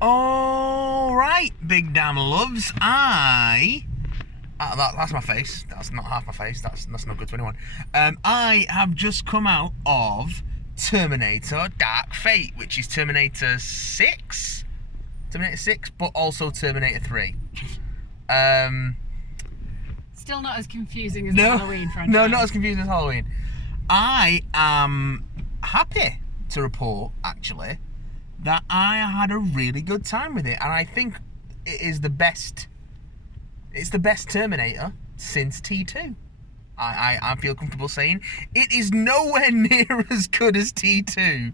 All right, big damn loves. That's my face. That's not half my face. That's not good to anyone. I have just come out of Terminator Dark Fate, which is Terminator 6? Terminator 6, but also Terminator 3. Still not as confusing as the Halloween franchise. No, not as confusing as Halloween. I am happy to report, actually, that I had a really good time with it. And I think it is the best... It's the best Terminator since T2. I feel comfortable saying it is nowhere near as good as T2,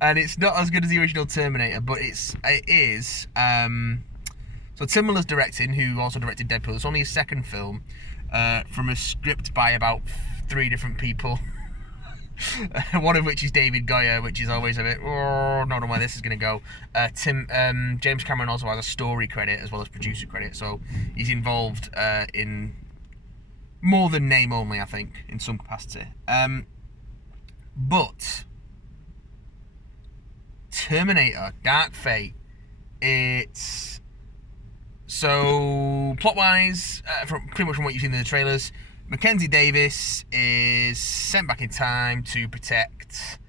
and it's not as good as the original Terminator, but it is. So Tim Miller's directing, who also directed Deadpool. It's only his second film, from a script by about 3 different people. One of which is David Goyer, which is always a bit, not know where this is going to go. James Cameron also has a story credit as well as producer credit, so he's involved in more than name only, I think, in some capacity. But Terminator Dark Fate, it's so plot-wise, pretty much from what you've seen in the trailers. Mackenzie Davis is sent back in time to protect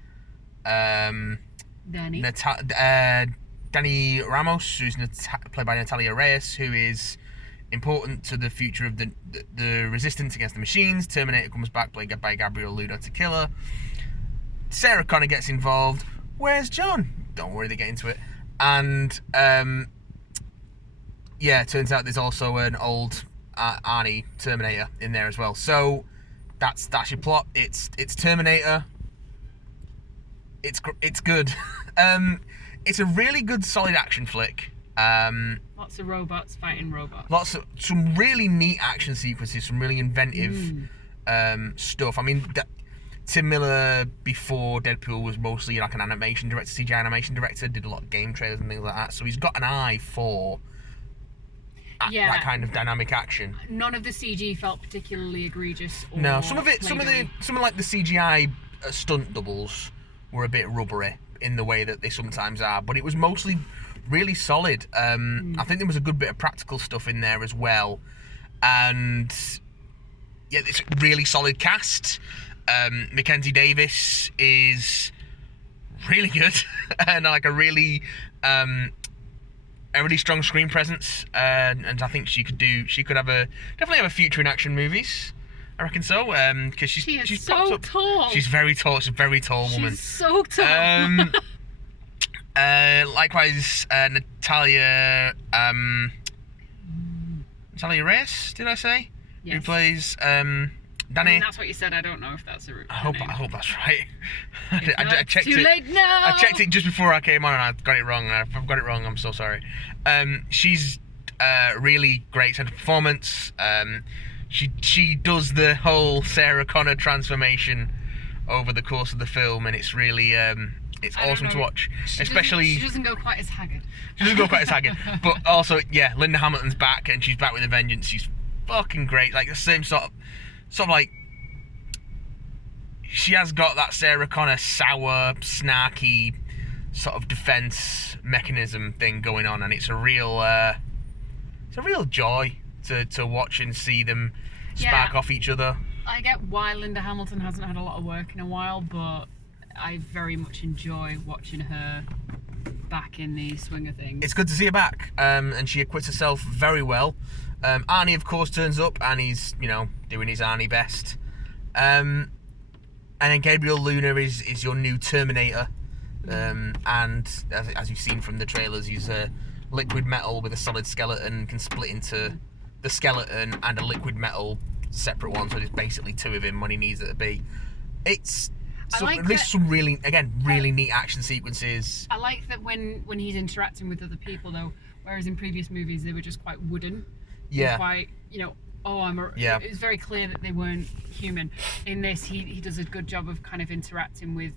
Danny Ramos, who's played by Natalia Reyes, who is important to the future of the resistance against the machines. Terminator comes back, played by Gabriel Luna, to kill her. Sarah Connor gets involved. Where's John? Don't worry, they get into it. And turns out there's also an old Arnie Terminator in there as well. So that's your plot. It's Terminator. It's good. It's a really good, solid action flick. Lots of robots fighting robots. Some really neat action sequences. Some really inventive stuff. I mean, Tim Miller before Deadpool was mostly like an animation director, CGI animation director. Did a lot of game trailers and things like that. So he's got an eye for that kind of dynamic action. None of the CG felt particularly egregious. No, some like the CGI stunt doubles were a bit rubbery in the way that they sometimes are, but it was mostly really solid. I think there was a good bit of practical stuff in there as well, and it's a really solid cast. Mackenzie Davis is really good and like a really strong screen presence, and I think she could definitely have a future in action movies. I reckon so, because she's so tall. She's very tall. She's a very tall woman. She's so tall. Likewise, Natalia Reyes, did I say? Yes. Who plays Danny? I mean, that's what you said. I don't know if that's a root. I hope that's right. I checked it. Too late now. I checked it just before I came on, and I got it wrong. And if I've got it wrong, I'm so sorry. She's really great sense of performance. She does the whole Sarah Connor transformation over the course of the film, and it's really it's awesome to watch. She doesn't go quite as haggard. But also, Linda Hamilton's back, and she's back with a vengeance. She's fucking great. Like the same sort of like, she has got that Sarah Connor sour, snarky sort of defense mechanism thing going on, and it's a real joy to watch and see them spark off each other. I get why Linda Hamilton hasn't had a lot of work in a while, but I very much enjoy watching her back in the swing of things. It's good to see her back, and she acquits herself very well. Arnie, of course, turns up, and he's, doing his Arnie best. And then Gabriel Luna is your new Terminator. And as you've seen from the trailers, he's a liquid metal with a solid skeleton, can split into the skeleton and a liquid metal separate one, so there's basically 2 of him when he needs it to be. It's at least some really neat action sequences. I like that when he's interacting with other people, though, whereas in previous movies they were just quite wooden. Yeah. Quite, it was very clear that they weren't human. In this, he does a good job of kind of interacting with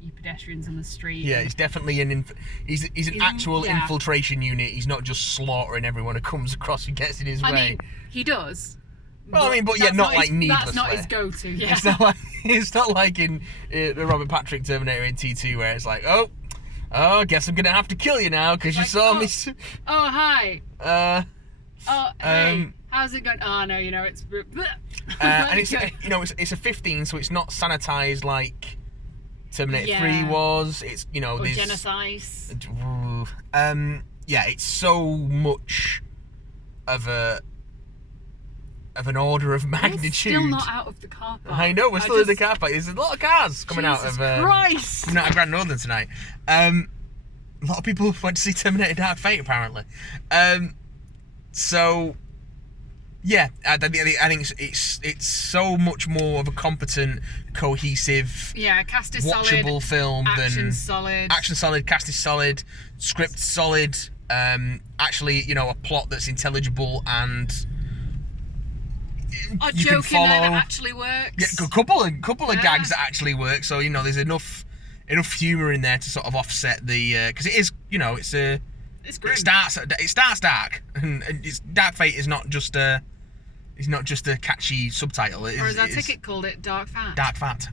you pedestrians on the street. Yeah, he's definitely he's an actual infiltration unit. He's not just slaughtering everyone who comes across who gets in his way. I mean, he does. Well, not like needlessly. That's not his go-to. Yeah. It's not like in the Robert Patrick Terminator in T2 where it's like, oh, Oh, guess I'm gonna have to kill you now because you saw me. Oh, hi. Oh, hey. How's it going? Oh no, it's and it's it's a 15, so it's not sanitized like Terminator 3 was. It's or this Genesis. It's so much of an order of magnitude. We're still not out of the car park. I know, we're still in the car park. There's a lot of cars coming out of Grand Northern tonight. A lot of people went to see Terminator Dark Fate, apparently. So yeah, I think it's so much more of a competent, cohesive, cast is watchable solid, film action solid, cast is solid, script solid. Actually, a plot that's intelligible and a joke in there that actually works. Yeah, a couple of gags that actually work. So there's enough humour in there to sort of offset the because it is it's grim. It starts dark, and it's Dark Fate is not just a catchy subtitle. Or as our ticket called it, Dark Fat. Dark Fat.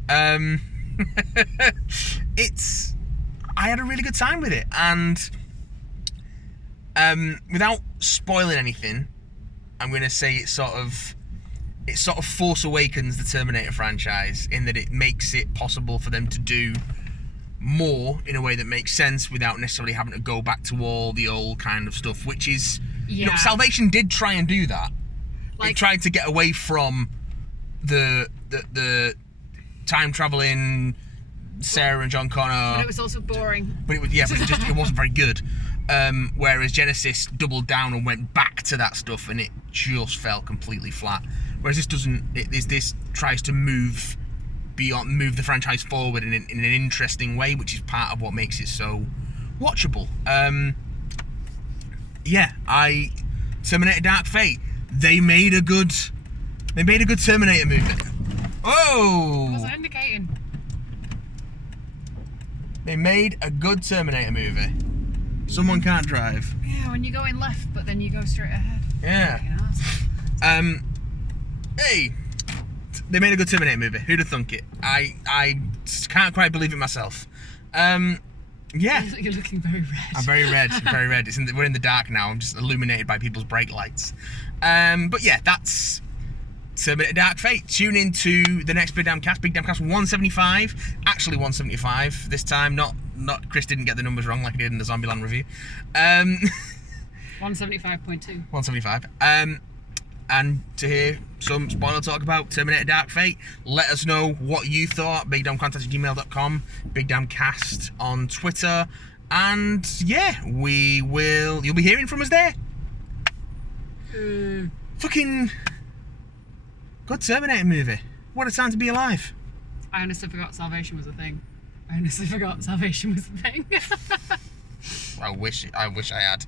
I had a really good time with it, and without spoiling anything, I'm going to say it sort of Force Awakens the Terminator franchise in that it makes it possible for them to do more in a way that makes sense without necessarily having to go back to all the old kind of stuff, which is Salvation did try and do that. It tried to get away from the time traveling Sarah and John Connor, but it was also boring. But it wasn't very good. Whereas Genesis doubled down and went back to that stuff, and it just fell completely flat. Whereas this doesn't. This tries to move the franchise forward in an interesting way, which is part of what makes it so watchable. Terminator Dark Fate. They made a good Terminator movie. Oh! What was I indicating? They made a good Terminator movie. Someone can't drive. Yeah, when you're going left, but then you go straight ahead. Yeah. Hey, they made a good Terminator movie. Who'd have thunk it? I can't quite believe it myself. Yeah. You're looking very red. I'm very red. We're in the dark now. I'm just illuminated by people's brake lights. But yeah, that's Terminator Dark Fate. Tune in to the next Big Damn Cast 175. Actually 175 this time. Not Chris didn't get the numbers wrong like he did in the Zombieland review. 175.2. 175. And to hear some spoiler talk about Terminator Dark Fate, let us know what you thought. BigDamnCast@gmail.com, BigDamnCast on Twitter, and yeah, you'll be hearing from us there. Fucking good Terminator movie. What a time to be alive. I honestly forgot Salvation was a thing. I wish I had.